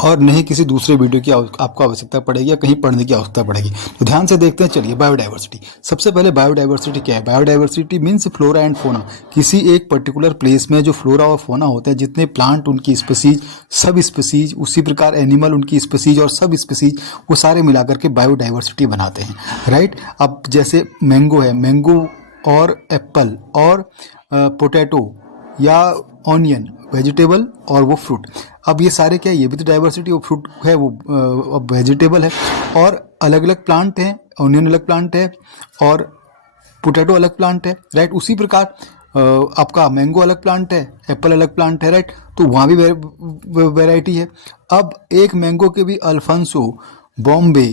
और नहीं किसी दूसरे वीडियो की आपको आवश्यकता पड़ेगी या कहीं पढ़ने की आवश्यकता पड़ेगी। तो ध्यान से देखते हैं। चलिए, बायोडाइवर्सिटी। सबसे पहले बायोडाइवर्सिटी क्या है? Biodiversity means flora and fauna. किसी एक पर्टिकुलर प्लेस में जो फ्लोरा और फोना होते हैं, जितने प्लांट उनकी स्पीसीज, सब स्पीसीज, उसी प्रकार एनिमल उनकी स्पीसीज और सब स्पीसीज, वो सारे मिलाकर के बायोडाइवर्सिटी बनाते हैं, राइट। अब जैसे मैंगो है, मैंगो और एप्पल और पोटैटो या ऑनियन, वेजिटेबल और वो फ्रूट। अब ये सारे क्या है? ये भी तो डाइवर्सिटी, वो फ्रूट है, वो अब वेजिटेबल है, और अलग अलग प्लांट हैं। ऑनियन अलग प्लांट है और पोटैटो अलग प्लांट है, राइट। उसी प्रकार आपका मैंगो अलग प्लांट है, एप्पल अलग प्लांट है, राइट। तो वहाँ भी वैरायटी है। अब एक मैंगो के भी अल्फांसो, बॉम्बे,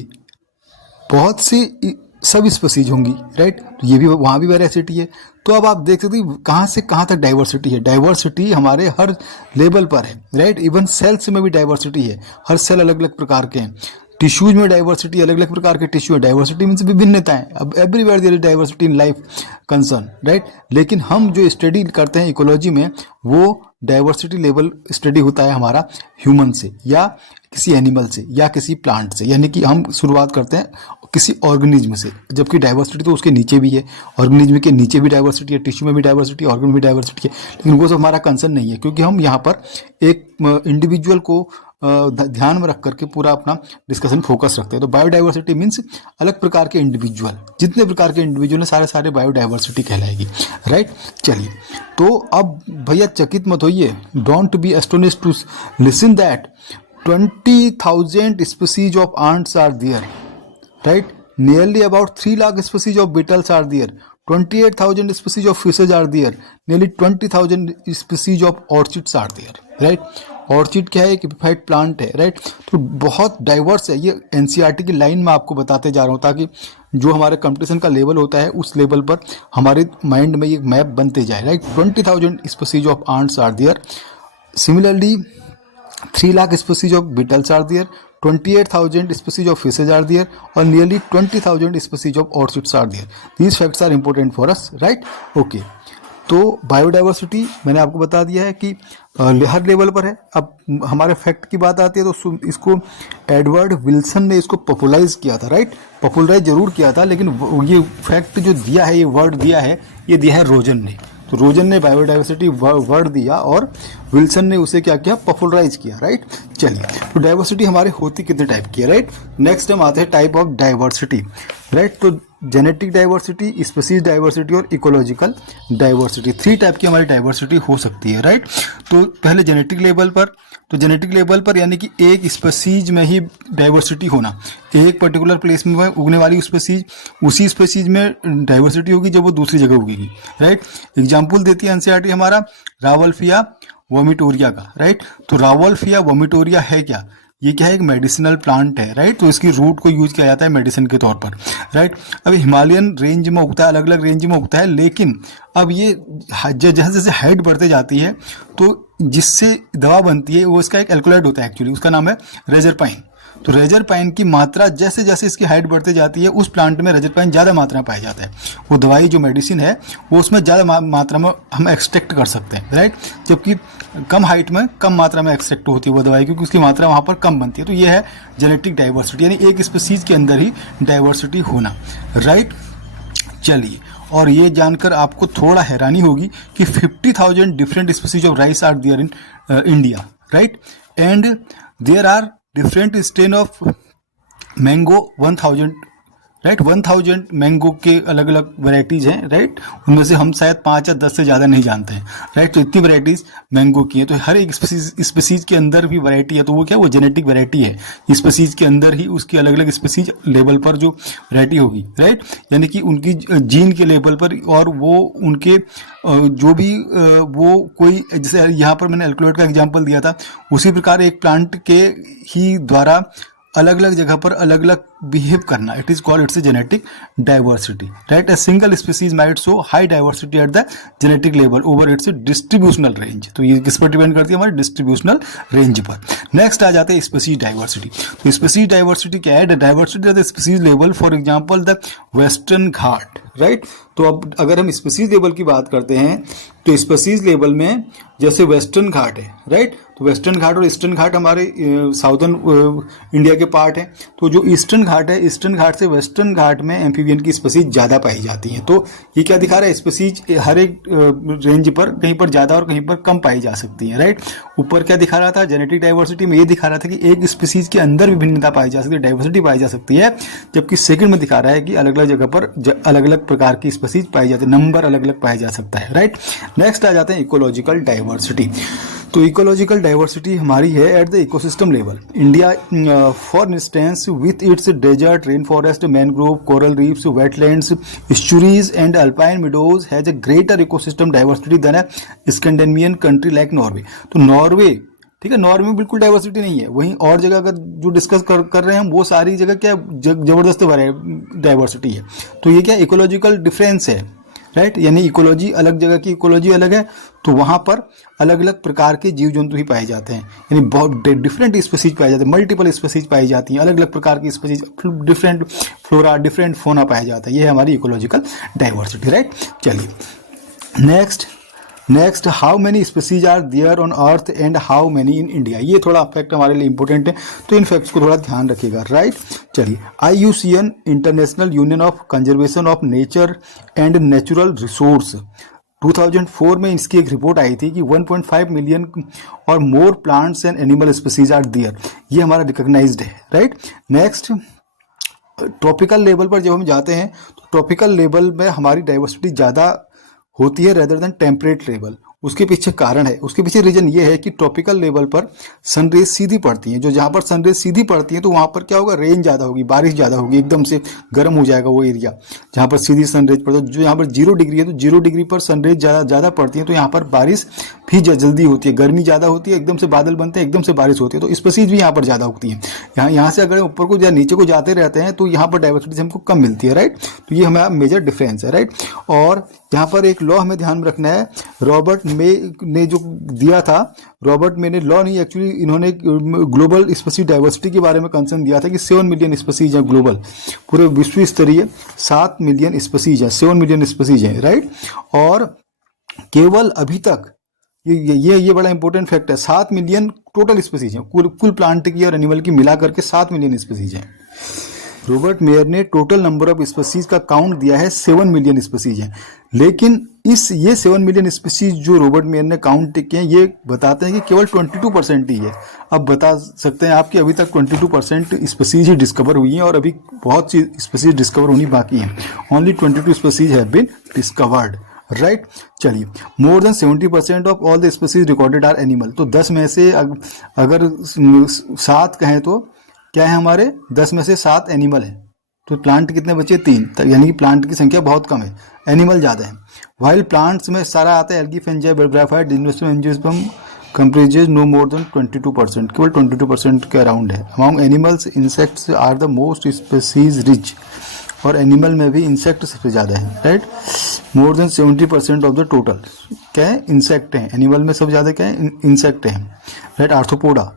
बहुत सी सब स्पीसीज होंगी, राइट। तो ये भी, वहाँ भी वैरायटी है। तो अब आप देख सकते हैं कहाँ से कहाँ तक डाइवर्सिटी है। डाइवर्सिटी हमारे हर लेवल पर है, राइट। इवन सेल्स में भी डाइवर्सिटी है, हर सेल अलग अलग प्रकार के हैं। टिश्यूज में डाइवर्सिटी, अलग अलग प्रकार के टिश्यू है। डाइवर्सिटी मीन्स विभिन्नताएं। अब everywhere there is diversity in life concern, right. लेकिन हम जो स्टडी करते हैं इकोलॉजी में, वो डाइवर्सिटी लेवल स्टडी होता है हमारा ह्यूमन से या किसी एनिमल से या किसी प्लांट से, यानी कि हम शुरुआत करते हैं किसी ऑर्गेनिज्म से, जबकि डाइवर्सिटी तो उसके नीचे भी है। ऑर्गेनिज्म के नीचे भी डाइवर्सिटी है, टिश्यू में भी डाइवर्सिटी, ऑर्गन में भी डाइवर्सिटी है, लेकिन वो सब हमारा कंसर्न नहीं है, क्योंकि हम यहाँ पर एक इंडिविजुअल को ध्यान में रख करके पूरा अपना डिस्कशन फोकस रखते हैं। तो बायोडाइवर्सिटी मीन्स अलग प्रकार के इंडिविजुअल, जितने प्रकार के इंडिविजुअल हैं सारे सारे बायोडाइवर्सिटी कहलाएगी, राइट। चलिए, तो अब भैया चकित मत होइए, don't be astonished to listen that 20,000 species of ants are there, right? Nearly about 3 lakh species of beetles are there. 28,000 species of fishes are there. Nearly 20,000 species of orchids are there, right? Orchid क्या है? एक epiphyte plant है, right. तो बहुत diverse है। ये NCERT की line में आपको बताते जा रहा हूँ, ताकि जो हमारे कंपटीशन का लेवल होता है उस लेवल पर हमारे माइंड में ये मैप बनते जाए, right. 20,000 species of ants are there. Similarly, 3 lakh species of beetles are there, 28,000 species of fishes are there, और nearly 20,000 species of orchids are there. These facts are important for us, right? Okay. तो biodiversity मैंने आपको बता दिया है कि हर level पर है। अब हमारे फैक्ट की बात आती है तो इसको एडवर्ड विल्सन ने इसको पॉपुलराइज किया था, राइट। पॉपुलराइज जरूर किया था, लेकिन ये फैक्ट जो दिया है, ये वर्ड दिया है, ये दिया है रोजन ने। तो रोजन ने बायोडाइवर्सिटी वर्ड दिया और विल्सन ने उसे क्या किया? पॉपुलराइज किया, राइट। चलिए, तो डाइवर्सिटी हमारे होती कितने टाइप की है, राइट। नेक्स्ट हम आते हैं टाइप ऑफ डाइवर्सिटी, राइट। तो जेनेटिक डाइवर्सिटी, स्पीसीज डाइवर्सिटी और इकोलॉजिकल डाइवर्सिटी, 3 टाइप की हमारी डाइवर्सिटी हो सकती है, राइट। तो पहले जेनेटिक लेवल पर, तो जेनेटिक लेवल पर यानी कि एक स्पीसीज में ही डाइवर्सिटी होना, एक पर्टिकुलर प्लेस में उगने वाली स्पीसीज, उसी स्पीसीज में डाइवर्सिटी होगी जब वो दूसरी जगह उगेगी, राइट। एग्जाम्पल देती है एनसीईआरटी हमारा रावल्फिया वोमिटोरिया का, राइट। तो रावल्फिया वोमिटोरिया है क्या? ये क्या है? एक मेडिसिनल प्लांट है, राइट। तो इसकी रूट को यूज किया जाता है मेडिसिन के तौर पर, राइट। अब हिमालयन रेंज में उगता है, अलग अलग रेंज में उगता है, लेकिन अब ये जैसे जैसे हाइट बढ़ते जाती है तो जिससे दवा बनती है वो इसका एक एल्कोलाइड होता है, एक्चुअली उसका नाम है रेजरपाइन। तो रेजरपाइन की मात्रा जैसे जैसे इसकी हाइट बढ़ते जाती है, उस प्लांट में रेजरपाइन ज़्यादा मात्रा में पाया जाता है। वो दवाई जो मेडिसिन है वो उसमें ज़्यादा मात्रा में हम एक्सट्रैक्ट कर सकते हैं, राइट। जबकि कम हाइट में कम मात्रा में एक्सट्रैक्ट होती है वो दवाई, क्योंकि उसकी मात्रा वहाँ पर कम बनती है। तो ये है जेनेटिक डाइवर्सिटी, यानी एक स्पीसीज के अंदर ही डाइवर्सिटी होना, राइट। चलिए, और ये जानकर आपको थोड़ा हैरानी होगी कि 50,000 different species of rice are there in India, right. And there are different strain of mango 1,000, right. 1,000 mango के अलग अलग वैरायटीज़ हैं, राइट। उनमें से हम शायद 5 या 10 से ज़्यादा नहीं जानते हैं, राइट। तो इतनी वैरायटीज़ मैंगो की हैं। तो हर एक स्पीसीज के अंदर भी वैरायटी है। तो वो क्या? वो जेनेटिक वैरायटी है। स्पीसीज के अंदर ही उसकी अलग अलग स्पीसीज लेवल पर जो वैरायटी होगी, राइट। यानी कि उनकी जीन के लेवल पर, और वो उनके जो भी वो कोई, जैसे यहाँ पर मैंने एल्कोलाइड का एग्जाम्पल दिया था, उसी प्रकार एक प्लांट के ही द्वारा अलग अलग जगह पर अलग अलग बिहेव करना, it is called its genetic diversity, right. A single species might show high diversity at the genetic level over it's distributional range. तो ये किस पर डिपेंड करती है, हमारे डिस्ट्रीब्यूशनल रेंज पर। नेक्स्ट आ जाते हैं स्पीसीज डाइवर्सिटी। तो स्पीसीज डाइवर्सिटी क्या है, diversity at the species level, for example the western Ghat, right. तो अब अगर हम स्पीसीज लेवल की बात करते हैं तो स्पीसीज लेवल में जैसे वेस्टर्न घाट है, राइट। तो वेस्टर्न घाट और ईस्टर्न घाट हमारे साउदर्न इंडिया के पार्ट हैं। तो जो ईस्टर्न घाट है, ईस्टर्न घाट से वेस्टर्न घाट में एम्फीबियन की स्पीसीज ज़्यादा पाई जाती हैं। तो ये क्या दिखा रहा है, स्पीसीज हर एक रेंज पर कहीं पर ज़्यादा और कहीं पर कम पाई जा सकती हैं, राइट। ऊपर क्या दिखा रहा था, जेनेटिक डाइवर्सिटी में ये दिखा रहा था कि एक स्पीसीज के अंदर विभिन्नता पाई जा सकती है, डाइवर्सिटी पाई जा सकती है। जबकि सेकंड में दिखा रहा है कि अलग अलग जगह पर अलग अलग प्रकार की स्पीसीज पाई जाती है, नंबर अलग अलग पाया जा सकता है, राइट। नेक्स्ट आ जाते हैं इकोलॉजिकल डाइवर्सिटी। तो इकोलॉजिकल डाइवर्सिटी हमारी है at the ecosystem level. India for instance with its desert, rain forest, mangrove, coral reefs, wetlands, estuaries and alpine meadows has a greater ecosystem diversity than a Scandinavian country like Norway. तो Norway, ठीक है, Norway में बिल्कुल diversity नहीं है। वहीं और जगह अगर जो डिस्कस कर रहे हैं हम, वो सारी जगह क्या जबरदस्त डाइवर्सिटी है। तो ये क्या इकोलॉजिकल डिफरेंस है, राइट। यानी इकोलॉजी अलग जगह की इकोलॉजी अलग है, तो वहां पर अलग अलग प्रकार के जीव जंतु ही पाए जाते हैं, यानी बहुत डिफरेंट स्पीसीज पाए जाते हैं, मल्टीपल स्पीसीज पाई जाती हैं, अलग अलग प्रकार की स्पीसीज, डिफरेंट फ्लोरा, डिफरेंट फोना पाया जाता है। ये है हमारी इकोलॉजिकल डाइवर्सिटी, राइट। चलिए next how many species are there on earth and how many in India. ये थोड़ा फैक्ट हमारे लिए इंपॉर्टेंट है, तो इन फैक्ट्स को थोड़ा ध्यान रखिएगा, राइट। चलिए, IUCN international union of conservation of nature and natural resource 2004 में इसकी एक रिपोर्ट आई थी कि 1.5 मिलियन और more plants and animal species are there. ये हमारा रिकॉग्नाइज्ड है, राइट। नेक्स्ट, ट्रॉपिकल लेवल पर जब हम जाते हैं तो ट्रॉपिकल लेवल में हमारी डाइवर्सिटी ज़्यादा होती है रेदर देन टेम्परेट लेवल। उसके पीछे कारण है, उसके पीछे रीजन ये है कि ट्रॉपिकल लेवल पर सनरेज सीधी पड़ती हैं। जो जहाँ पर सनरेज सीधी पड़ती हैं तो वहाँ पर क्या होगा, रेन ज़्यादा होगी, बारिश ज़्यादा होगी, एकदम से गर्म हो जाएगा वो एरिया जहाँ पर सीधी सनरेज पड़ती है। जो यहाँ पर 0 डिग्री है तो 0 डिग्री पर सनरेज ज़्यादा पड़ती है, तो यहाँ पर बारिश भी जल्दी होती है, गर्मी ज़्यादा होती है, एकदम से बादल बनते हैं, एकदम से बारिश होती है, तो स्पीसीज भी यहाँ पर ज़्यादा होती है। यहाँ से अगर ऊपर को या नीचे को जाते रहते हैं तो यहाँ पर डाइवर्सिटी हमको कम मिलती है, राइट। तो ये हमारा मेजर डिफरेंस है, राइट। और यहाँ पर एक लॉ हमें ध्यान में रखना है, रॉबर्ट मे ने जो दिया था, रॉबर्ट मे ने लॉ नहीं, एक्चुअली इन्होंने ग्लोबल स्पीसीज डाइवर्सिटी के बारे में कंसर्न दिया था कि 7 मिलियन स्पीसीज हैं ग्लोबल, पूरे विश्व स्तरीय 7 मिलियन स्पीसीज हैं, 7 मिलियन स्पीसीज हैं, राइट। और केवल अभी तक ये बड़ा इंपॉर्टेंट फैक्ट है, 7 मिलियन टोटल स्पीसीज हैं, कुल प्लांट की और एनिमल की मिला करके 7 मिलियन स्पीसीज हैं। रॉबर्ट मेयर ने टोटल नंबर ऑफ स्पीसीज का काउंट दिया है 7 मिलियन स्पीसीज हैं, लेकिन ये 7 मिलियन स्पीसीज जो रॉबर्ट मेयर ने काउंट किए हैं ये बताते हैं कि केवल 22% ही है। अब बता सकते हैं आप कि अभी तक 22% स्पीसीज ही डिस्कवर हुई हैं और अभी बहुत सी स्पीसीज डिस्कवर होनी बाकी हैं। Only 22 species have been discovered, right. चलिए, more than 70% of all the species recorded are animal. तो 10 में से अगर 7 कहें तो क्या है हमारे, 10 में से 7 एनिमल हैं, तो प्लांट कितने बचे, 3, यानी कि प्लांट की संख्या बहुत कम है, एनिमल ज़्यादा है। वाइल प्लांट्स में सारा आता है, algae, fungi, bryophyte, angiosperm comprises no more than 22%, केवल 22% के अराउंड है। Among animals insects are the most species rich, और एनिमल में भी इंसेक्ट सबसे ज़्यादा है, right. More than 70% of the total क्या है, इंसेक्ट हैं, एनिमल में सबसे ज़्यादा क्या है, इंसेक्ट हैं, right. Arthropoda,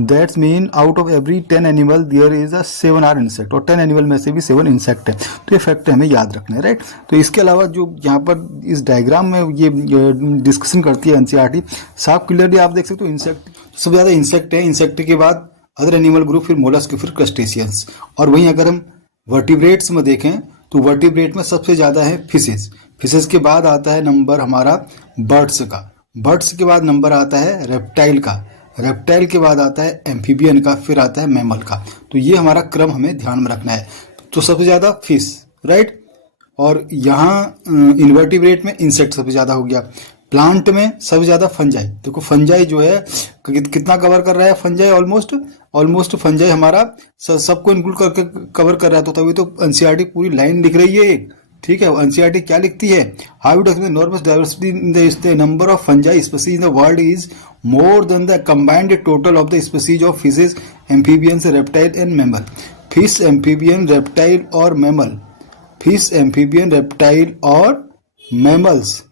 that's mean out of every 10 animal there is a 7 are insect, और 10 एनिमल में से भी 7 इंसेक्ट है। तो ये फैक्ट हमें याद रखना है, राइट। तो इसके अलावा जो यहाँ पर इस डायग्राम में ये डिस्कशन करती है एनसीईआरटी, साफ क्लियरली आप देख सकते हो, इंसेक्ट सबसे ज़्यादा इंसेक्ट है, इंसेक्ट के बाद अदर एनिमल ग्रुप, फिर मोलस्क, फिर क्रस्टेशियंस। और वहीं अगर हम वर्टिब्रेट्स में देखें तो वर्टिब्रेट में सबसे ज़्यादा है फिशेस, फिशेस के बाद आता है नंबर हमारा बर्ड्स का, बर्ड्स के बाद नंबर आता है रेप्टाइल का, रेप्टाइल के बाद आता है एम्फीबियन का, फिर आता है मैमल का। तो ये हमारा क्रम हमें ध्यान में रखना है। तो सबसे ज़्यादा फिश, राइट। और यहाँ इन्वर्टिब्रेट में इंसेक्ट सबसे ज़्यादा हो गया। प्लांट में सबसे ज़्यादा फंजाई, देखो फंजाई जो है कितना कवर कर रहा है, फंजाई ऑलमोस्ट फंजाई हमारा सबको इंक्लूड करके कवर कर रहा है। तो तभी तो एनसीईआरटी पूरी लाइन लिख रही है, ठीक है। एनसीईआरटी क्या लिखती है, how it explain norms diversity in the number of fungi species in the world is more than the combined total of the species of fishes, amphibians, reptile and mammal. Fish, amphibian, reptile और mammal. Fish, amphibian, reptile और mammals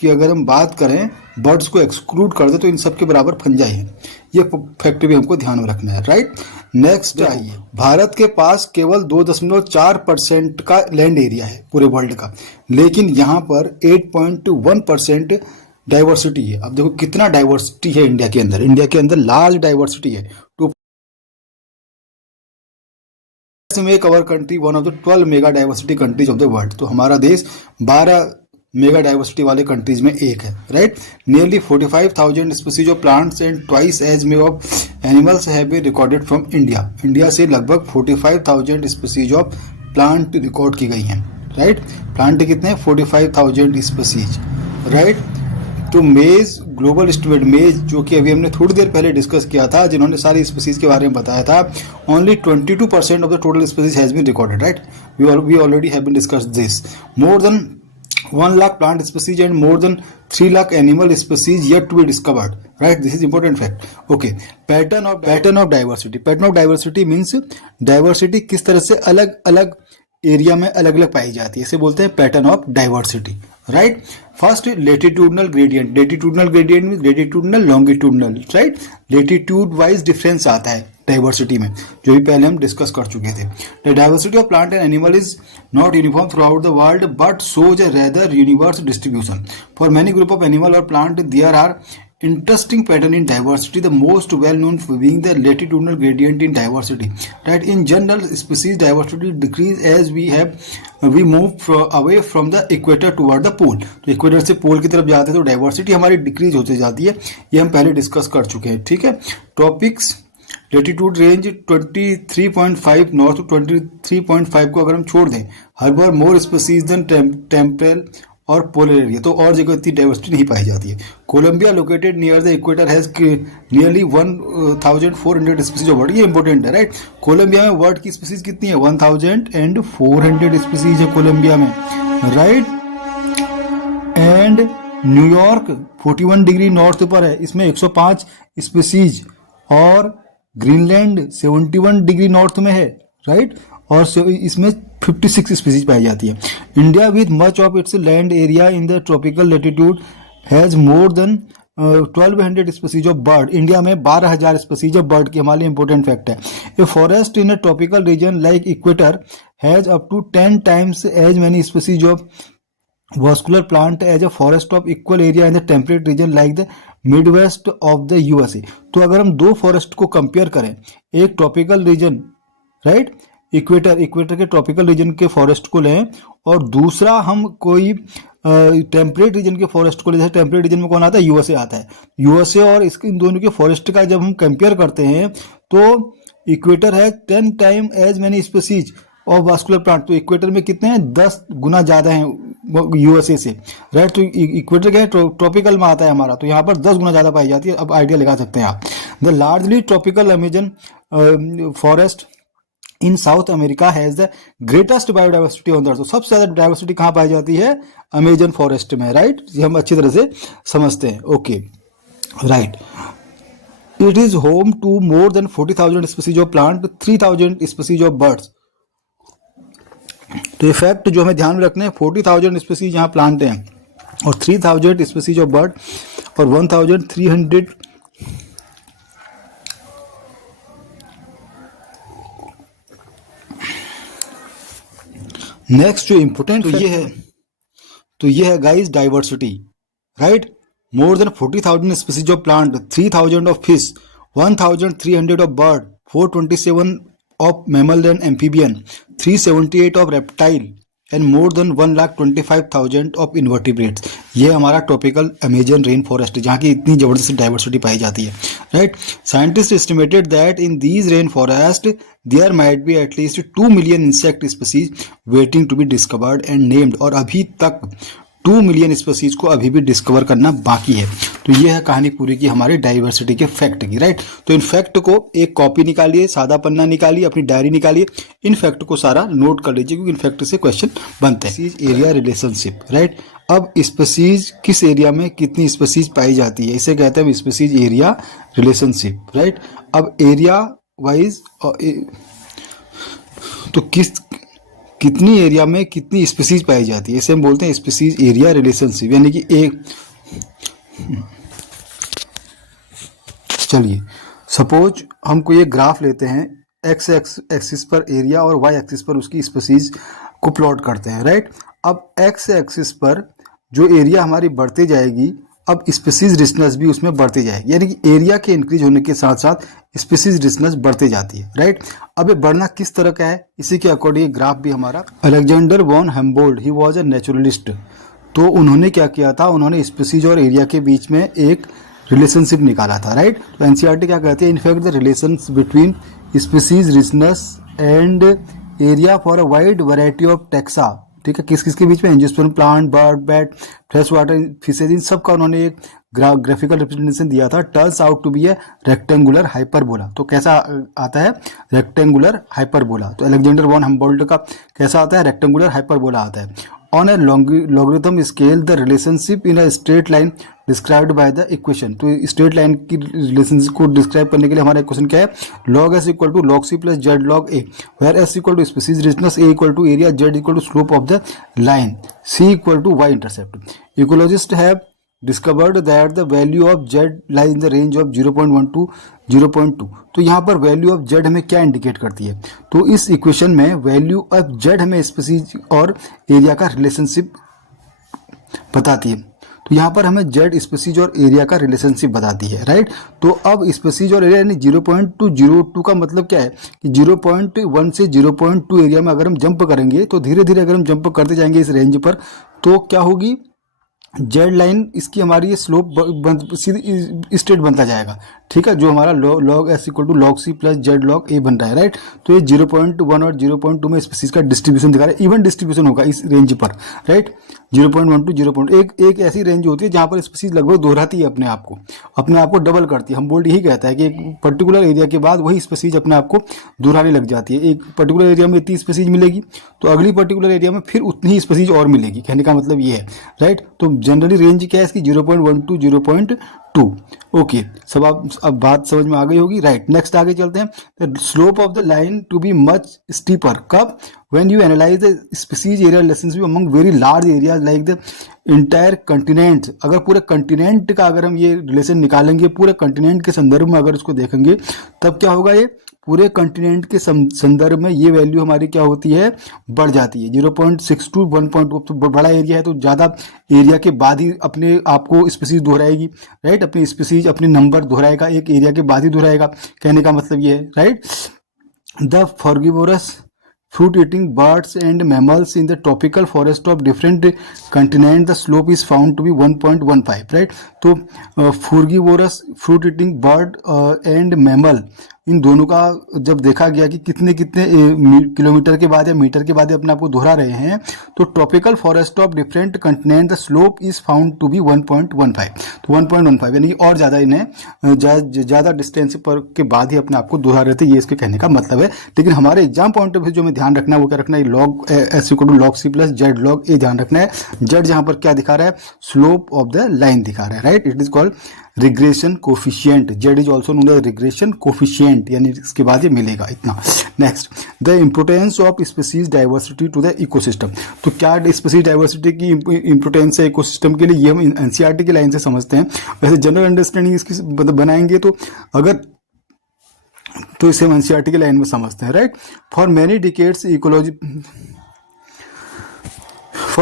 कि अगर हम बात करें, birds को exclude कर दे तो इन सब के बराबर फंजाई है। ये फैक्ट भी हमको ध्यान में रखना है, राइट। नेक्स्ट आइए, भारत के पास केवल 2.4% का लैंड एरिया है पूरे वर्ल्ड का, लेकिन यहाँ पर 8.1% डाइवर्सिटी है। अब देखो कितना डाइवर्सिटी है इंडिया के अंदर। इंडिया के अंदर लार्ज डाइवर्सिटी है। To make our country one of the 12 mega diversity countries of the world. तो हमारा देश 12 मेगा डाइवर्सिटी वाले कंट्रीज में एक है, right. Nearly 45,000 species of plants and twice as many of animals have been recorded from India. India से लगभग 45,000 species of plant record की गई हैं, राइट। प्लांट कितने हैं? 45,000 स्पीसीज, राइट। तो मेज ग्लोबल एस्टिमेट, मेज जो कि अभी हमने थोड़ी देर पहले डिस्कस किया था, जिन्होंने सारी स्पीसीज के बारे में बताया था, only 22% of the total species has been recorded, right. We already have been discussed this. More than 1 lakh plant species and more than 3 lakh animal species yet to be discovered, right? This is important fact. Okay, pattern of diversity. Pattern of diversity means diversity किस तरह से अलग अलग area में अलग अलग पाई जाती है, इसे बोलते हैं pattern of diversity, right. First latitudinal gradient. Latitudinal gradient mean latitudinal, longitudinal, right. Latitude wise difference आता है डाइवर्सिटी में, जो भी पहले हम डिस्कस कर चुके थे। The diversity of plant and animal is not uniform throughout the world but shows a rather universe distribution. For many group of animal और plant there are interesting pattern in diversity, the most well known being the latitudinal gradient in diversity, right. In general, species diversity decrease as we move away from the equator toward the pole. तो equator से पोल की तरफ जाते हैं तो diversity हमारी decrease होती जाती है, ये हम पहले डिस्कस कर चुके हैं, ठीक है। Tropics, latitude range 23.5 north to 23.5 को अगर हम छोड़ दें, harbour more species than temperate और पोलर एरिया, तो और जगह इतनी डाइवर्सिटी नहीं पाई जाती है। Colombia located near the equator has nearly 1,400 species of bird. ये इंपॉर्टेंट है, राइट। कोलंबिया में बर्ड की स्पीसीज कितनी है? 1,400 स्पीसीज है कोलंबिया में, right. And New York 41 degree north पर है, इसमें 105 स्पीसीज, और ग्रीनलैंड 71 डिग्री नॉर्थ में है, राइट। और इसमें 56 स्पीसीज पाई जाती है। India with much of its land area in the tropical latitude has more than 1200 species of bird. India में 12,000 स्पीसीज ऑफ बर्ड की हमारे इंपॉर्टेंट फैक्ट है। A forest in a tropical region like equator has up to 10 times as many species of vascular plant as a forest of equal area in the temperate region like the midwest of the USA। तो अगर हम दो forest को compare करें, एक tropical region, right, equator के tropical region के forest को लें, और दूसरा हम कोई टेम्परेट रीजन के फॉरेस्ट को लें। जैसे टेम्परेट रीजन में कौन आता है? यूएसए आता है। यूएसए और इसके इन दोनों के फॉरेस्ट का जब हम कंपेयर करते हैं तो इक्वेटर है 10 times as many species of vascular plant. तो इक्वेटर में कितने हैं? 10 गुना ज्यादा हैं यूएसए से, राइट। तो इक्वेटर क्या है? ट्रॉपिकल में आता है हमारा, तो यहाँ पर 10 गुना ज्यादा पाई जाती है। अब आइडिया लगा सकते हैं आप। The largely tropical Amazon forest in South America has the greatest biodiversity on the earth. तो सबसे ज्यादा डाइवर्सिटी कहाँ पाई जाती है? अमेजन फॉरेस्ट में, राइट। ये हम अच्छी तरह से समझते हैं, okay, right. It is home to more than 40,000 species of plant, 3,000 species of birds. तो ये फैक्ट जो हमें ध्यान में रखने हैं, 40,000 स्पीसीज यहाँ प्लांट हैं और 3,000 स्पीसीज ऑफ बर्ड और 1,300 नेक्स्ट जो इंपोर्टेंट तो ये है guys diversity, right. More than 40,000 species of plant, 3,000 of fish, 1,300 of bird, 427 of mammal and amphibian, 378 of reptile and more than 1,25,000 of invertebrates। ये हमारा ट्रॉपिकल अमेजन रेन फॉरेस्ट है जहाँ की इतनी जबरदस्त डाइवर्सिटी पाई जाती है, right. Scientist estimated that in these rain forest there might be at least 2 million insect species waiting to be discovered and named. और अभी तक 2 million स्पीसीज को अभी भी डिस्कवर करना बाकी है। तो ये है कहानी पूरी की हमारे डाइवर्सिटी के फैक्ट की, राइट। तो इन फैक्ट को एक कॉपी निकालिए, सादा पन्ना निकालिए, अपनी डायरी निकालिए, इन फैक्ट को सारा नोट कर लीजिए क्योंकि इन फैक्ट से क्वेश्चन बनते हैं। Area relationship, right. अब स्पीसीज किस एरिया में कितनी स्पीसीज पाई जाती है, इसे कहते हैं स्पीसीज एरिया रिलेशनशिप, राइट। अब एरिया वाइज तो कितनी एरिया में कितनी स्पीसीज पाई जाती है, इसे हम बोलते हैं स्पीसीज एरिया रिलेशनशिप। यानी कि एक, चलिए सपोज हम कोई एक ग्राफ लेते हैं, एक्स एक्सिस पर एरिया और वाई एक्सिस पर उसकी स्पीसीज को प्लॉट करते हैं, राइट। अब एक्स एक्सिस पर जो एरिया हमारी बढ़ती जाएगी, अब स्पीसीज रिचनेस भी उसमें बढ़ती जाएगी, यानी कि एरिया के इंक्रीज होने के साथ साथ स्पीसीज रिचनेस बढ़ती जाती है, राइट। अब ये बढ़ना किस तरह का है, इसी के अकॉर्डिंग ग्राफ भी हमारा, Alexander von Humboldt he was a naturalist. तो उन्होंने क्या किया था, उन्होंने स्पीसीज और एरिया के बीच में एक रिलेशनशिप निकाला था, राइट। तो एनसीईआरटी क्या कहती है, in fact the relations between species richness and area for a wide variety of taxa, ठीक है, किस किस के बीच में, angiosperm plant, bird, bat, fresh water fishes, इन सब का उन्होंने एक ग्राफिकल रिप्रेजेंटेशन दिया था। Turns out to be a rectangular hyperbola. तो कैसा आता है, रेक्टेंगुलर हाइपरबोला। तो अलेक्जेंडर वॉन हम्बोल्ट का कैसा आता है, रेक्टेंगुलर हाइपरबोला आता है। On a logarithm scale the relationship in a straight line described by the equation. तो स्ट्रेट लाइन की रिलेशनशिप को डिस्क्राइब करने के लिए हमारा इक्वेशन क्या है, log S equal to log C plus Z log A, where S equal to species richness, A equal to area, Z equal to slope of the line, C equal to Y intercept. Ecologist have discovered that the value of Z lie in the range of 0.1 to 0.2। तो यहाँ पर value of Z हमें क्या indicate करती है, तो इस equation में वैल्यू ऑफ जेड हमें स्पीसीज और एरिया का रिलेशनशिप बताती है। तो यहाँ पर हमें जेड स्पीसीज और एरिया का रिलेशनशिप बताती है, राइट। तो अब स्पीसीज और एरिया यानी 0.202 का मतलब क्या है कि 0.1 से 0.2 एरिया में अगर हम जंप करेंगे, तो धीरे धीरे अगर हम जंप करते जाएंगे इस रेंज पर, तो क्या होगी, जेड लाइन इसकी हमारी ये स्लोप सीधी स्ट्रेट बनता जाएगा, ठीक है, जो हमारा log S equal to log C plus Z log A बन रहा है, राइट। तो ये 0.1 और 0.2 में स्पीसीज का डिस्ट्रीब्यूशन दिखा रहा है, इवन डिस्ट्रीब्यूशन होगा इस रेंज पर, राइट। 0.1 टू 0.1 एक ऐसी रेंज होती है जहां पर स्पीसीज लगभग दोहराती है अपने आप को डबल करती है। हम बोल्ड यही कहता है कि एक पर्टिकुलर एरिया के बाद वही स्पीसीज अपने आप को दोहराने लग जाती है। एक पर्टिकुलर एरिया में इतनी स्पीसीज मिलेगी, तो अगली पर्टिकुलर एरिया में फिर उतनी ही स्पीसीज और मिलेगी, कहने का मतलब ये है, राइट। तो जनरली रेंज क्या है इसकी, 0.1 टू 0.2। ओके, सब अब बात समझ में आ गई होगी, राइट। नेक्स्ट आगे चलते हैं। The slope of the line to be much steeper कब, when you analyse the species area relationship among very large areas like the entire continent. अगर पूरे कंटिनेंट का अगर हम ये रिलेशन निकालेंगे, पूरे कंटिनेंट के संदर्भ में अगर इसको देखेंगे, तब क्या होगा, ये पूरे कंटिनेंट के संदर्भ में ये वैल्यू हमारी क्या होती है, बढ़ जाती है। 0.6 टू 1.2, तो बड़ा एरिया है तो ज़्यादा एरिया के बाद ही अपने आप को स्पीसीज दोहराएगी, राइट। अपनी स्पीसीज अपने नंबर दोहराएगा, एक एरिया के बाद ही दोहराएगा, कहने का मतलब ये है, right. The frugivorous fruit eating birds and mammals in the tropical forest of different continent, the slope is found to be 1.15, right। तो frugivorous fruit eating bird and mammal, इन दोनों का जब देखा गया कि कितने कितने किलोमीटर के बाद या मीटर के बाद अपने आप को दोहरा रहे हैं, तो tropical forest of different continent the slope is found to be 1.15। तो 1.15 यानी और ज़्यादा इन्हें ज़्यादा डिस्टेंस पर के बाद ही अपने आप को दोहरा रहे थे, ये इसके कहने का मतलब है। लेकिन हमारे एग्जाम पॉइंट ऑफ व्यू जो हमें ध्यान रखना है वो क्या रखना है, log S equal to log C plus Z log A ध्यान रखना है। जेड जहाँ पर क्या दिखा रहा है, स्लोप ऑफ द लाइन दिखा रहा है, right. It is called regression coefficient, Z is also known as regression coefficient, यानी इसके बाद ये मिलेगा इतना। Next, the importance of species diversity to the ecosystem. तो क्या स्पीसीज डाइवर्सिटी की इम्पोर्टेंस है इकोसिस्टम के लिए, ये हम एनसीईआरटी की लाइन से समझते हैं। वैसे जनरल अंडरस्टैंडिंग इसकी बनाएंगे तो इसे हम एनसीईआरटी की लाइन में समझते हैं, right. For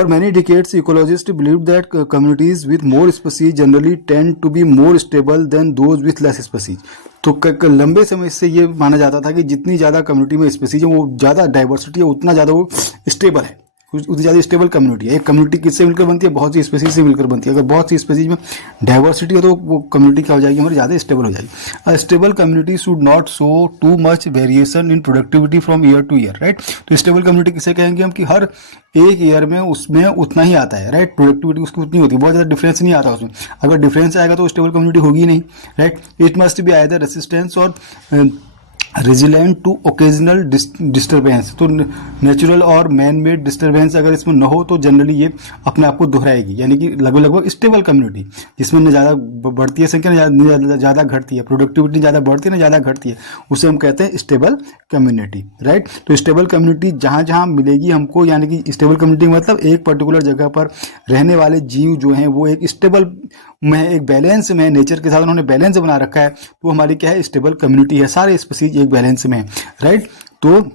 many decades, ecologists believed that communities with more species generally tend to be more stable than those with less species। तो लंबे समय से ये माना जाता था कि जितनी ज़्यादा कम्युनिटी में स्पीसीज है, वो ज़्यादा डाइवर्सिटी है, उतना ज़्यादा वो स्टेबल है, उतनी ज़्यादा स्टेबल कम्युनिटी है। एक कम्युनिटी किससे मिलकर बनती है, बहुत सी स्पीसीज से मिलकर बनती है। अगर बहुत सी स्पीसीज में डाइवर्सिटी है तो वो कम्युनिटी क्या हो जाएगी, हमारी ज़्यादा स्टेबल हो जाएगी। A stable community should not show too much variation in productivity from year two year, right. तो स्टेबल कम्युनिटी किसे कहेंगे हम, कि हर एक ईयर में उसमें उतना ही आता है, राइट। प्रोडक्टिविटी उसकी उतनी होती है, बहुत ज़्यादा डिफरेंस नहीं आता उसमें। अगर डिफरेंस आएगा तो स्टेबल कम्युनिटी होगी नहीं, right. It must be either resistance और रेजिलेंट टू ओकेजनल डिस्टर्बेंस। तो नेचुरल और मैन मेड डिस्टर्बेंस अगर इसमें न हो तो जनरली ये अपने आप को दोहराएगी, यानी कि लगभग स्टेबल कम्युनिटी जिसमें न ज़्यादा बढ़ती है संख्या न ज़्यादा घटती है, प्रोडक्टिविटी ज़्यादा बढ़ती है न ज़्यादा घटती है, उसे हम कहते हैं स्टेबल कम्युनिटी, राइट। तो स्टेबल कम्युनिटी जहाँ जहाँ मिलेगी हमको, यानी कि स्टेबल कम्युनिटी मतलब एक पर्टिकुलर जगह पर रहने वाले जीव जो हैं वो एक स्टेबल में, एक बैलेंस में, नेचर के साथ उन्होंने बैलेंस बना रखा है, तो हमारी क्या है, स्टेबल कम्युनिटी है, सारे स्पीसीज एक बैलेंस में है, राइट। तो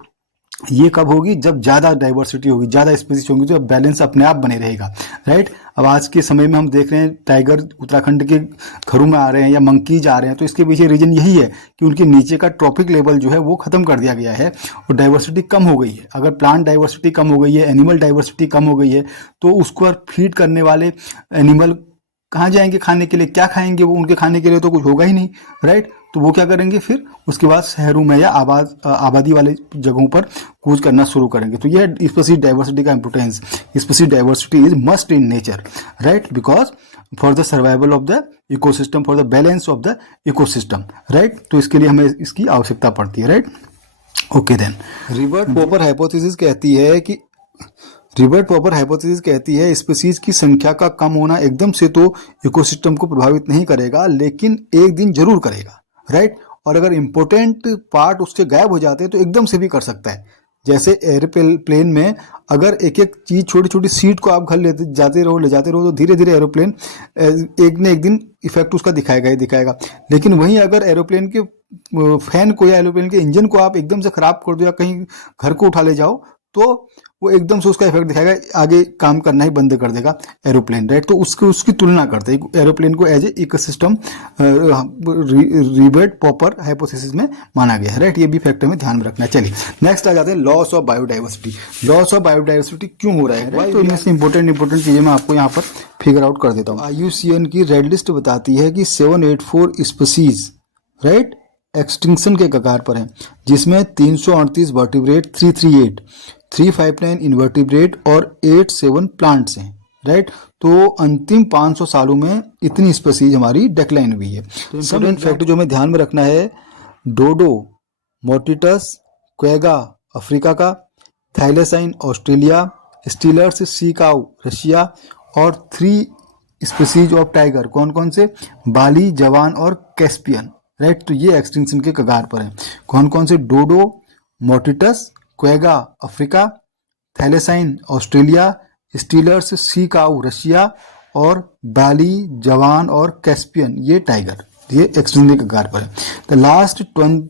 ये कब होगी, जब ज़्यादा डाइवर्सिटी होगी, ज़्यादा स्पीसीज होंगी, तो बैलेंस अपने आप बने रहेगा, राइट। अब आज के समय में हम देख रहे हैं टाइगर उत्तराखंड के घरों में आ रहे हैं या मंकीज आ रहे हैं, तो इसके पीछे रीजन यही है कि उनके नीचे का ट्रॉपिक लेवल जो है वो खत्म कर दिया गया है और डाइवर्सिटी कम हो गई है। अगर प्लांट डाइवर्सिटी कम हो गई है, एनिमल डाइवर्सिटी कम हो गई है, तो उसको फीड करने वाले एनिमल कहाँ जाएंगे खाने के लिए, क्या खाएंगे वो, उनके खाने के लिए तो कुछ होगा ही नहीं, राइट। तो वो क्या करेंगे फिर, उसके बाद शहरों में या आबादी वाले जगहों पर कूच करना शुरू करेंगे। तो यह स्पीसीज डाइवर्सिटी का importance, species diversity is must in nature, right, because for the survival of the ecosystem, for the balance of the ecosystem, right. तो इसके लिए हमें इसकी आवश्यकता पड़ती है, right. Okay then, rivet popper hypothesis कहती है स्पीसीज की संख्या का कम होना एकदम से तो इकोसिस्टम को प्रभावित नहीं करेगा, लेकिन एक दिन जरूर करेगा, राइट। और अगर इंपॉर्टेंट पार्ट उससे गायब हो जाते हैं तो एकदम से भी कर सकता है। जैसे एरोप्लेन में अगर एक एक चीज, छोटी छोटी सीट को आप घर ले जाते रहो तो धीरे धीरे एरोप्लेन एक न एक दिन इफेक्ट उसका दिखाएगा ही दिखाएगा। लेकिन वहीं अगर एरोप्लेन के फैन को या एरोप्लेन के इंजन को आप एकदम से खराब कर दो या कहीं घर को उठा ले जाओ, तो वो एकदम से उसका इफेक्ट दिखाएगा, आगे काम करना ही बंद कर देगा एरोप्लेन, राइट। तो उसकी तुलना करते हैं एरोप्लेन को as a ecosystem rivet popper hypothesis में माना गया है, राइट। ये भी फैक्ट हमें ध्यान में रखना है। चलिए नेक्स्ट आ जाते हैं loss of biodiversity. Loss of biodiversity क्यों हो रहा है, तो इनमें से इंपॉर्टेंट चीजें मैं आपको यहाँ पर फिगर आउट कर देता हूँ। IUCN की रेड लिस्ट बताती है कि 784 स्पीसीज, राइट, एक्सटिंक्शन के कगार पर हैं, जिसमें 338 वर्टिब्रेट, 338, 359 इनवर्टिब्रेट और 87 प्लांट्स हैं, राइट। तो अंतिम 500 सालों में इतनी स्पीसीज हमारी डिक्लाइन हुई है। इंपॉर्टेंट फैक्ट जो हमें ध्यान में रखना है, डोडो मोटिटस क्वेगा अफ्रीका का, थैलेसाइन ऑस्ट्रेलिया, स्टीलर्स सी काऊ रशिया और 3 स्पीसीज ऑफ टाइगर, कौन कौन से, बाली, जवान और कैस्पियन, राइट। तो ये एक्सटिंक्शन के कगार पर हैं। कौन कौन से, डोडो मोटिटस क्वेगा अफ्रीका, थैलेसाइन ऑस्ट्रेलिया, स्टीलर्स सी काऊ रशिया और बाली, जवान और कैस्पियन ये टाइगर, ये एक्सटिंक्शन के कगार पर है। The last 20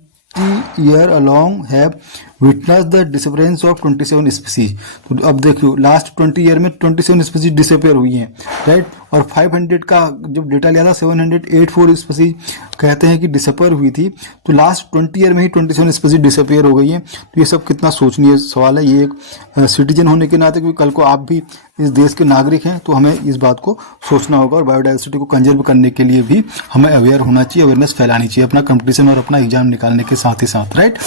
year along have witness the disappearance of 27 species. तो अब देखियो लास्ट 20 ईयर में 27 स्पीसीज डिसअपियर हुई हैं, राइट। और 500 का जब डेटा लिया था 784 स्पीसीज कहते हैं कि डिसअपियर हुई थी। तो लास्ट 20 ईयर में ही 27 स्पीसीज डिसअपियर हो गई हैं। तो ये सब कितना सोचनीय सवाल है। ये एक सिटीजन होने के नाते, क्योंकि कल को आप भी इस देश के नागरिक हैं, तो हमें इस बात को सोचना होगा और बायोडाइवर्सिटी को कंजर्व करने के लिए भी हमें अवेयर होना चाहिए, अवेयरनेस फैलानी चाहिए अपना कंपटीशन और अपना एग्जाम निकालने के साथ ही साथ, right.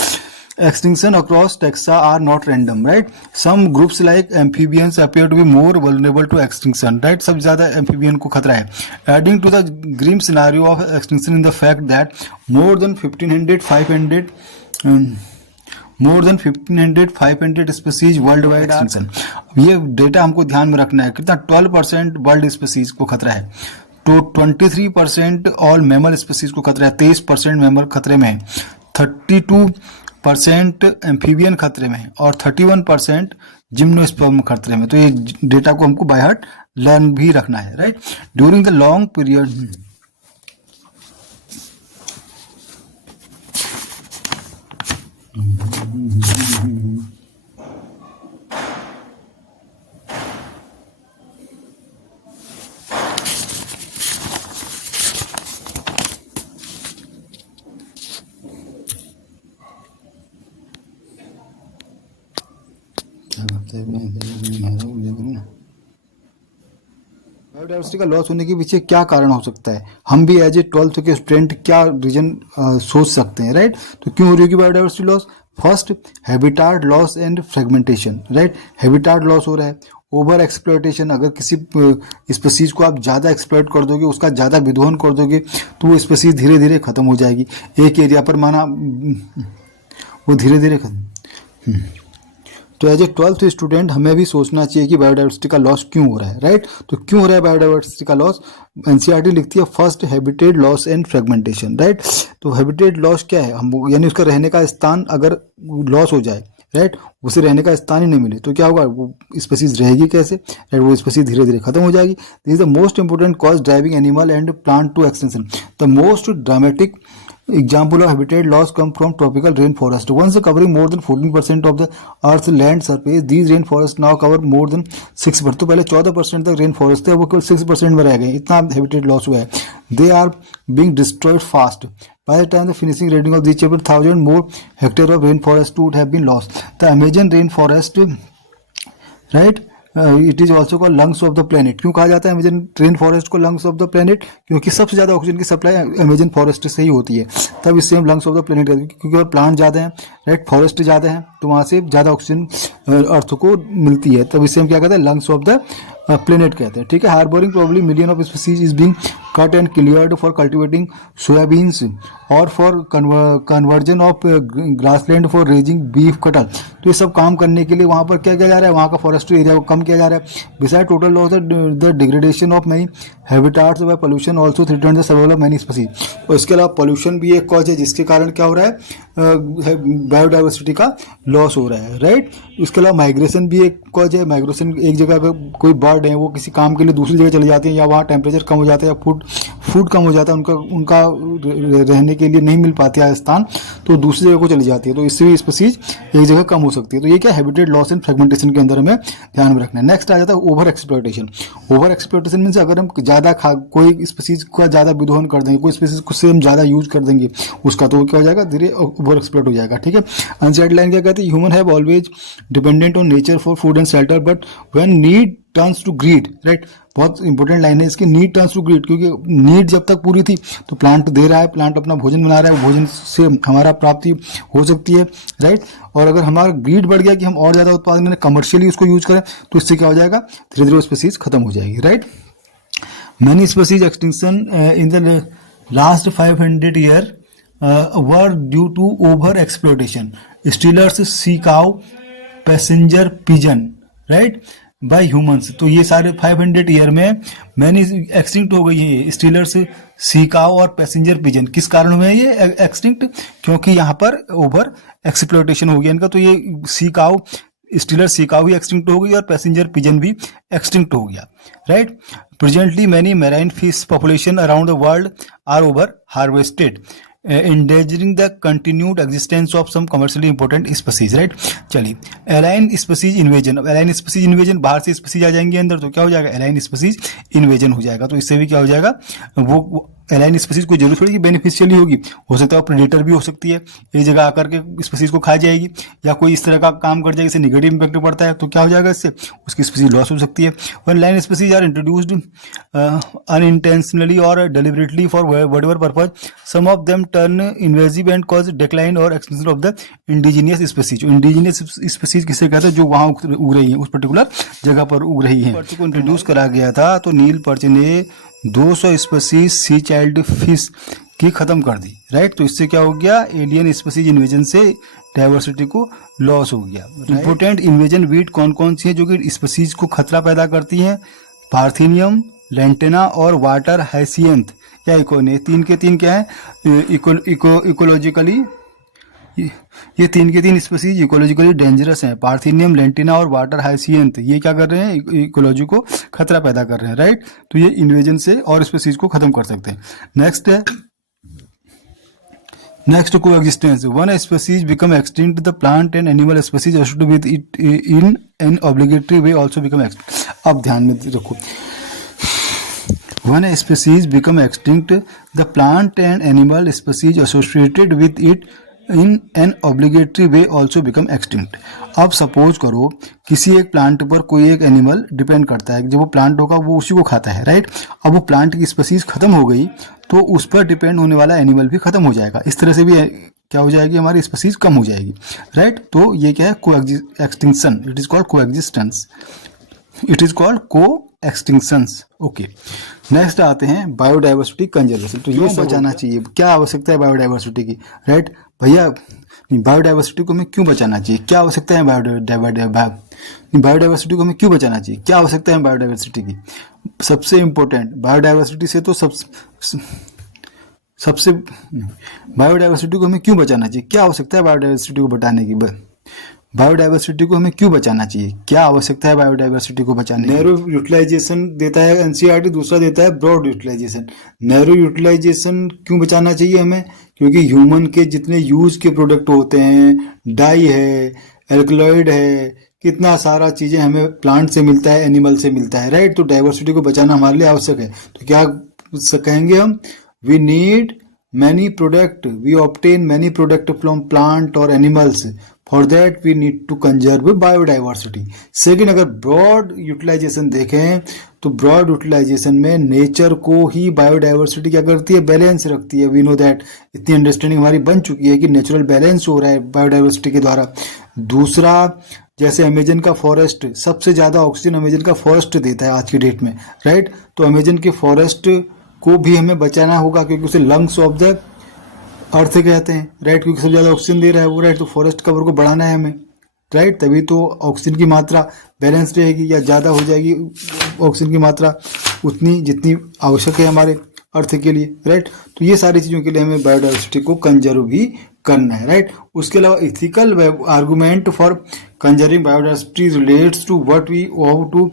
Extinction across taxa are not random, right? Some groups like amphibians appear to be more vulnerable to extinction, right? सबसे ज्यादा amphibian को खतरा है। Adding to the grim scenario of extinction in the fact that more than 1500 species worldwide are extinction। ये data हमको ध्यान में रखना है, कितना 12% वर्ल्ड स्पीसीज को खतरा है, तो 23% ऑल मैमल स्पीसीज को खतरा है, 23% मैमल खतरे में है, 32% एम्फीबियन खतरे में है और 31% जिम्नोस्पर्म खतरे में। तो ये डेटा को हमको बाय हार्ट लर्न भी रखना है, right. During the long period biodiversity का लॉस होने के पीछे क्या कारण हो सकता है, हम भी एज ए 12th के स्टूडेंट क्या रीजन सोच सकते हैं, राइट। तो क्यों हो रही होगी biodiversity loss? First, habitat loss and fragmentation, right. Habitat loss हो रहा है, ओवर एक्सप्लॉयटेशन, अगर किसी स्पीसीज को आप ज़्यादा एक्सप्लॉयट कर दोगे, उसका ज़्यादा विध्वंस कर दोगे, तो वो स्पीसीज धीरे धीरे खत्म हो जाएगी। एक एरिया पर माना वो धीरे धीरे खत्म। तो एज ए 12th स्टूडेंट हमें भी सोचना चाहिए कि बायोडाइवर्सिटी का लॉस क्यों हो रहा है, राइट। तो क्यों हो रहा है बायोडाइवर्सिटी का लॉस? एनसीईआरटी लिखती है first habitat loss and fragmentation, right. तो हैबिटेट लॉस क्या है? हम यानी उसका रहने का स्थान अगर लॉस हो जाए, राइट, उसे रहने का स्थान ही नहीं मिले तो क्या होगा? वो स्पीसीज रहेगी कैसे, राइट? वो स्पीसीज धीरे धीरे खत्म हो जाएगी। This is the most important cause driving animal and plant to extension. The most dramatic example of habitat loss come from tropical rainforest. Once covering more than 14% of the Earth's land surface, these rainforests now cover more than 6%. तो पहले 14% तक rain forest थे, वो केवल 6% में रह गए। इतना हैबिटेट लॉस हुआ है। They are being destroyed fast. By the time the finishing reading of this chapter, 1,000 more hectares of rainforest would have been lost. The Amazon rainforest, right? It is also called lungs of the planet. क्यों कहा जाता है Amazon rain forest को lungs of the planet? क्योंकि सबसे ज्यादा oxygen की supply Amazon forest से ही होती है, तब इससे हम लंग्स ऑफ द प्लेनेट कहते हैं। क्योंकि और प्लांट ज्यादा है, राइट, फॉरेस्ट ज्यादा है, तो वहां से ज्यादा ऑक्सीजन अर्थ को मिलती है, तब इससे हम क्या कहते हैं? लंग्स ऑफ द प्लेनेट कहते हैं, ठीक है। Harbouring probably million of species is being cut and cleared for cultivating soybeans और for conversion of grassland for raising beef cattle. तो ये सब काम करने के लिए वहाँ पर क्या किया जा रहा है? वहाँ का फॉरेस्ट्री एरिया को कम किया जा रहा है। Beside total loss the degradation of many habitats by pollution also threaten the survival of many species. और इसके अलावा पोल्यूशन भी एक कॉज है जिसके कारण क्या हो रहा है? बायोडाइवर्सिटी का लॉस हो रहा है, राइट। इसके अलावा माइग्रेशन भी एक कॉज है। माइग्रेशन, एक जगह अगर कोई बर्ड है वो किसी काम के लिए दूसरी जगह चले जाते हैं, या वहाँ टेम्परेचर कम हो जाता है, या फूड कम हो जाता है, उनका रहने के लिए नहीं मिल पाती है स्थान, तो दूसरी जगह को चली जाती है, तो इससे भी स्पीसीज एक जगह कम हो सकती है। तो ये क्या हैबिटेट लॉस एंड फ्रेगमेंटेशन के अंदर हमें ध्यान में रखना है। नेक्स्ट आ जाता है over exploitation. Over exploitation means अगर हम ज्यादा कोई स्पीसीज का ज्यादा विदोहन कर देंगे, कोई स्पीसीज को से हम ज्यादा यूज कर देंगे उसका, तो क्या हो जाएगा? धीरे ओवर एक्सप्लॉयट हो जाएगा, ठीक है। अनसाइड लाइन क्या कहते हैं? Human have always dependent on nature for food and shelter, but when need turns to greed, right. बहुत इंपॉर्टेंट लाइन है इसकी, नीड टर्न्स टू ग्रीड, क्योंकि नीड जब तक पूरी थी तो प्लांट दे रहा है, प्लांट अपना भोजन बना रहा है, भोजन से हमारा प्राप्ति हो सकती है, राइट। और अगर हमारा ग्रीड बढ़ गया कि हम और ज्यादा उत्पादन करें, कमर्शियली उसको यूज करें, तो इससे क्या हो जाएगा? धीरे धीरे वो स्पीसीज खत्म हो जाएगी, right. Many species extinction in the last 500 year were due to over exploitation. Steelers, sea cow, passenger pigeon, right, by humans. तो ये सारे 500 ईयर में मैनी एक्सटिंक्ट हो गई है। स्टीलर्स, सी काउ और पैसेंजर पिजन किस कारण हुए हैं ये एक्सटिंक्ट? क्योंकि यहाँ पर ओवर एक्सप्लोइटेशन हो गया इनका। तो ये sea cow, Steller sea cow भी एक्सटिंक्ट हो गई और पैसेंजर पिजन भी एक्सटिंक्ट हो गया, right. Presently many marine fish population around the world are over harvested, endangering the continued existence of some commercially important species, right। चलिए, align species invasion. अब align species invasion, बाहर से species आ जाएंगे अंदर, तो क्या हो जाएगा? एलाइन स्पीसीज इन्वेजन हो जाएगा। तो इससे भी क्या हो जाएगा? वो एलाइन स्पीसीज को जरूर थोड़ी बेनिफिशियली होगी, हो सकता है प्रेडेटर भी हो सकती है, एक जगह आकर के स्पीसीज को खा जाएगी, या कोई इस तरह का काम कर जाएगी, इससे निगेटिव इंपैक्ट पड़ता है, तो क्या हो जाएगा? इससे उसकी स्पीसीज लॉस हो सकती है। One line species are introduced unintentionally और deliberately for whatever purpose, some of them turn invasive and cause decline और extinction of the indigenous species. Indigenous species किसे कहते हैं? जो वहां उग रही है, उस पर्टिकुलर जगह पर उग रही है। पर्च को इंट्रोड्यूस करा गया था, तो नील पर्च ने 200 स्पीसीज सी चाइल्ड फिश की खत्म कर दी, राइट। तो इससे क्या हो गया? एलियन स्पीसीज इन्वेजन से डाइवर्सिटी को लॉस हो गया। इंपोर्टेंट इन्वेजन वीट कौन कौन सी है जो कि स्पीसीज को खतरा पैदा करती हैं? पार्थिनियम, लेंटेना और वाटर हाइसियंथ या इकोने। तीन के तीन क्या है? इकोलॉजिकली ये तीन के तीन स्पीसीज इकोलॉजिकली डेंजरस हैं। पार्थिनियम, लेंटिना और वाटर हाइसियंथ ये क्या कर रहे हैं? इकोलॉजी को खतरा पैदा कर रहे हैं, राइट। तो ये इन्वेजन से और स्पीसीज को खत्म कर सकते हैं। नेक्स्ट है coexistence. One species become extinct, the plant and animal species associated with it in an obligatory way also become extinct. अब ध्यान में रखो, when a species become extinct, the plant and animal species associated with it in an obligatory way also become extinct. अब suppose करो किसी एक plant पर कोई एक एनिमल डिपेंड करता है, जब वो प्लांट होगा वो उसी को खाता है, राइट। अब वो प्लांट की स्पीसीज खत्म हो गई तो उस पर डिपेंड होने वाला एनिमल भी खत्म हो जाएगा। इस तरह से भी क्या हो जाएगी? हमारी स्पीसीज कम हो जाएगी, राइट। तो ये क्या है? को एक्सटिंक्शन। इट इज कॉल्ड को एग्जिस्टेंस, इट इज कॉल्ड को एक्सटिंक्शंस। ओके, नेक्स्ट आते हैं बायोडाइवर्सिटी कंजर्वेशन। तो ये बचाना चाहिए, क्या आवश्यकता है बायोडाइवर्सिटी की, राइट। भैया बायोडाइवर्सिटी को हमें क्यों बचाना चाहिए, क्या आवश्यकता है बायोडाइवर्सिटी को हमें क्यों बचाना चाहिए, क्या आवश्यकता है बायोडाइवर्सिटी की। सबसे इम्पोर्टेंट बायोडाइवर्सिटी से तो सबसे बायोडाइवर्सिटी को हमें क्यों बचाना चाहिए, क्या आवश्यकता है बायोडाइवर्सिटी को बचाने की। बायोडाइवर्सिटी को हमें क्यों बचाना चाहिए, क्या आवश्यकता है बायोडाइवर्सिटी को बचाने की। नैरो यूटिलाइजेशन देता है एनसीईआरटी, दूसरा देता है ब्रॉड यूटिलाइजेशन। नैरो यूटिलाइजेशन क्यों बचाना चाहिए हमें, क्योंकि ह्यूमन के जितने यूज के प्रोडक्ट होते हैं, डाई है, एल्कलॉइड है, कितना सारा चीजें हमें प्लांट से मिलता है, एनिमल से मिलता है, राइट। तो डाइवर्सिटी को बचाना हमारे लिए आवश्यक है। तो क्या कहेंगे हम, we need many product, we obtain many product from plant or animals, for that we need to conserve biodiversity। Second, अगर ब्रॉड यूटिलाइजेशन देखें तो ब्रॉड यूटिलाइजेशन में नेचर को ही बायोडाइवर्सिटी क्या करती है, बैलेंस रखती है। वी नो दैट, इतनी अंडरस्टैंडिंग हमारी बन चुकी है कि नेचुरल बैलेंस हो रहा है बायोडाइवर्सिटी के द्वारा। दूसरा, जैसे अमेजन का फॉरेस्ट, सबसे ज्यादा ऑक्सीजन अमेजन का फॉरेस्ट देता है आज की डेट में, राइट। तो अमेजन के फॉरेस्ट को भी हमें बचाना होगा, क्योंकि उसे लंग्स ऑफ द अर्थ कहते हैं, राइट, क्योंकि सबसे ज्यादा ऑक्सीजन दे रहा है वो, राइट। तो फॉरेस्ट कवर को बढ़ाना है हमें, राइट, तभी तो ऑक्सीजन की मात्रा बैलेंस रहेगी, या ज्यादा हो जाएगी ऑक्सीजन की मात्रा उतनी जितनी आवश्यक है हमारे अर्थ के लिए, राइट। तो ये सारी चीजों के लिए हमें बायोडाइवर्सिटी को कंजर्व भी करना है, राइट। उसके अलावा ethical argument for conserving biodiversity relates to what we how to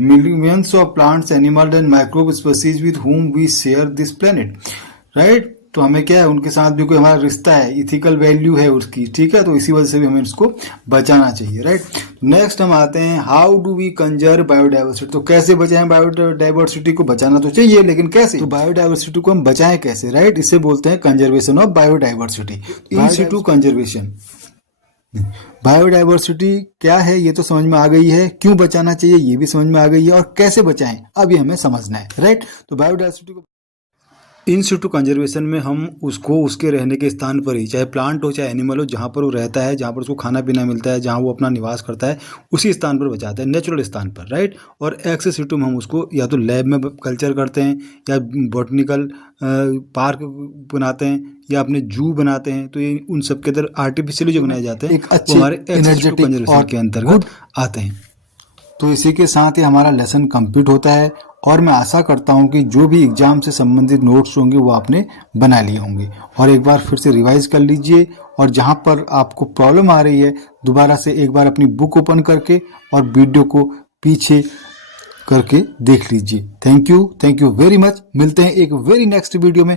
millions of plants, animals and microbe species with whom we share this planet, right। तो हमें क्या है, उनके साथ भी कोई हमारा रिश्ता है, इथिकल वैल्यू है उसकी, ठीक है। तो इसी वजह से भी हमें इसको बचाना चाहिए, राइट। नेक्स्ट हम आते हैं, how do we conserve biodiversity. तो कैसे बचाएं बायोडाइवर्सिटी को, बचाना तो चाहिए लेकिन कैसे, तो बायोडाइवर्सिटी को हम बचाएं कैसे, राइट। इसे बोलते हैं conservation of biodiversity, in Situ conservation. Biodiversity क्या है ये तो समझ में आ गई है, क्यों बचाना चाहिए ये भी समझ में आ गई है, और कैसे बचाएं अब ये हमें समझना है, राइट। तो बायोडाइवर्सिटी को इन सिटू कंजर्वेशन में हम उसको उसके रहने के स्थान पर ही, चाहे प्लांट हो चाहे एनिमल हो, जहाँ पर वो रहता है, जहाँ पर उसको खाना पीना मिलता है, जहाँ वो अपना निवास करता है, उसी स्थान पर बचाते हैं, नेचुरल स्थान पर, राइट। और एक्स सिटू में हम उसको या तो लैब में कल्चर करते हैं, या बॉटनिकल पार्क बनाते हैं, या अपने जू बनाते हैं। तो ये उन सब के अंदर आर्टिफिशियली जो बनाए जाते हैं एक अच्छे हमारे एनर्जेटिक कंजर्वेशन के अंतर्गत आते हैं। तो इसी के साथ ही हमारा लेसन कंप्लीट होता है, और मैं आशा करता हूं कि जो भी एग्जाम से संबंधित नोट्स होंगे वो आपने बना लिए होंगे, और एक बार फिर से रिवाइज कर लीजिए, और जहां पर आपको प्रॉब्लम आ रही है दोबारा से एक बार अपनी बुक ओपन करके और वीडियो को पीछे करके देख लीजिए। Thank you very much. मिलते हैं एक वेरी नेक्स्ट वीडियो में।